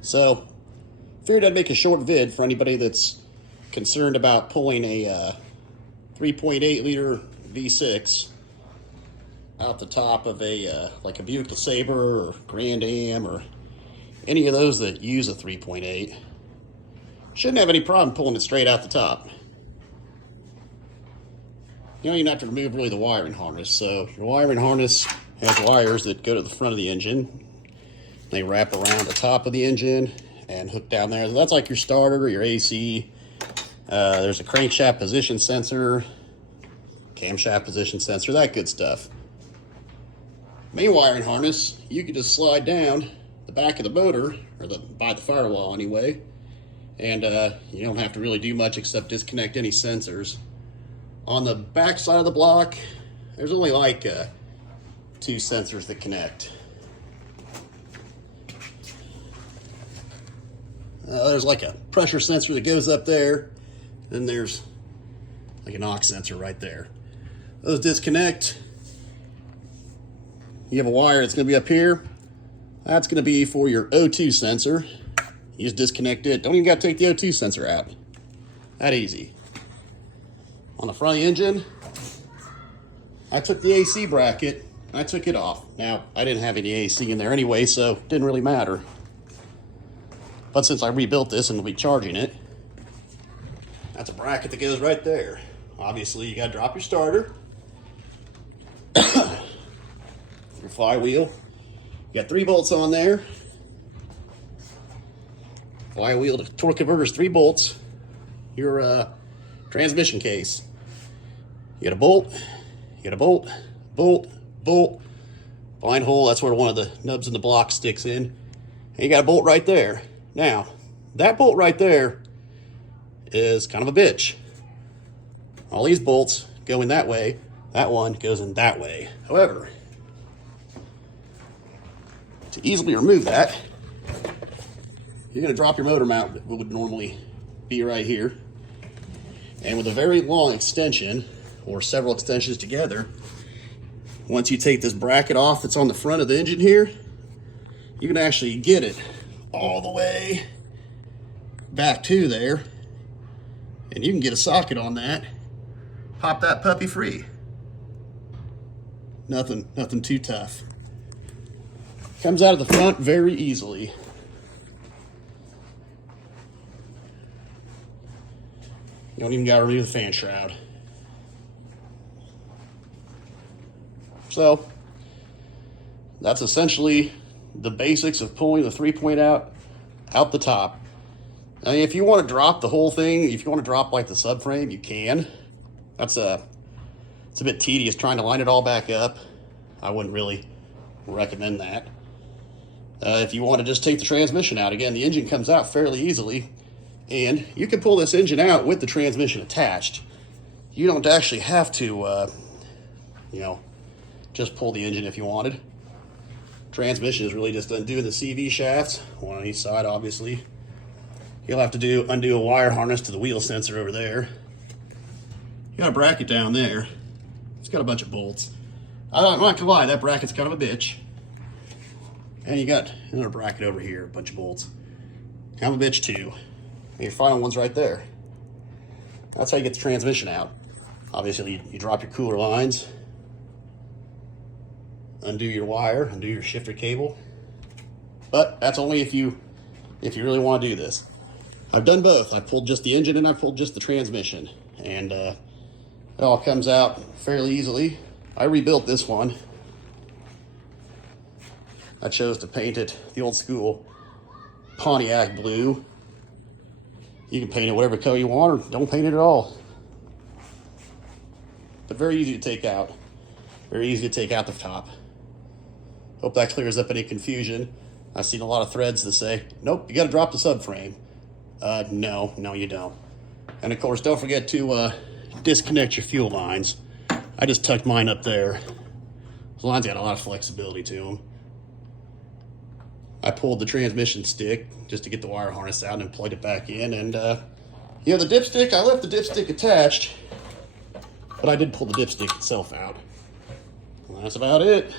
So, figured I'd make a short vid for anybody that's concerned about pulling a 3.8 liter V6 out the top of a like a Buick LeSabre or Grand Am or any of those that use a 3.8. Shouldn't have any problem pulling it straight out the top. You don't even have to remove really the wiring harness. So your wiring harness has wires that go to the front of the engine. They wrap around the top of the engine and hook down there. That's like your starter, your AC. There's a crankshaft position sensor, camshaft position sensor, that good stuff. Main wiring harness, you can just slide down the back of the motor, or by the firewall anyway, and you don't have to really do much except disconnect any sensors. On the back side of the block, there's only like 2 sensors that connect. There's like a pressure sensor that goes up there, and there's like an aux sensor right there. Those disconnect. You have a wire that's going to be up here. That's going to be for your O2 sensor. You just disconnect it. Don't even got to take the O2 sensor out. That easy. On the front of the engine, I took the AC bracket, and I took it off. Now, I didn't have any AC in there anyway, so it didn't really matter. But since I rebuilt this and will be charging it, that's a bracket that goes right there. Obviously, you gotta drop your starter, your flywheel. You got 3 bolts on there. Flywheel to torque converters, 3 bolts. Your transmission case. You got a bolt, bolt. Blind hole, that's where one of the nubs in the block sticks in. And you got a bolt right there. Now, that bolt right there is kind of a bitch. All these bolts go in that way. That one goes in that way. However, to easily remove that, you're going to drop your motor mount that would normally be right here. And with a very long extension, or several extensions together, once you take this bracket off that's on the front of the engine here, you can actually get it all the way back to there, and you can get a socket on that, pop that puppy free. Nothing too tough. Comes out of the front very easily. You don't even gotta remove the fan shroud. So, that's essentially the basics of pulling the 3.0 out the top. I mean, if you want to drop the whole thing, if you want to drop like the subframe, you can. It's a bit tedious trying to line it all back up. I wouldn't really recommend that. If you want to just take the transmission out, again, the engine comes out fairly easily, and you can pull this engine out with the transmission attached. You don't actually have to, just pull the engine if you wanted. Transmission is really just undoing the CV shafts, one on each side, obviously. You'll have to undo a wire harness to the wheel sensor over there. You got a bracket down there. It's got a bunch of bolts. I'm not gonna lie, that bracket's kind of a bitch. And you got another bracket over here, a bunch of bolts. Kind of a bitch too. And your final one's right there. That's how you get the transmission out. Obviously, you drop your cooler lines, undo your wire, undo your shifter cable. But that's only if you really want to do this. I've done both. I pulled just the engine and I pulled just the transmission. And it all comes out fairly easily. I rebuilt this one. I chose to paint it the old school Pontiac blue. You can paint it whatever color you want or don't paint it at all. But very easy to take out. Very easy to take out the top. Hope that clears up any confusion. I've seen a lot of threads that say, nope, you gotta drop the subframe. No, you don't. And of course, don't forget to disconnect your fuel lines. I just tucked mine up there. The lines got a lot of flexibility to them. I pulled the transmission stick just to get the wire harness out and plugged it back in. And the dipstick, I left the dipstick attached, but I did pull the dipstick itself out. Well, that's about it.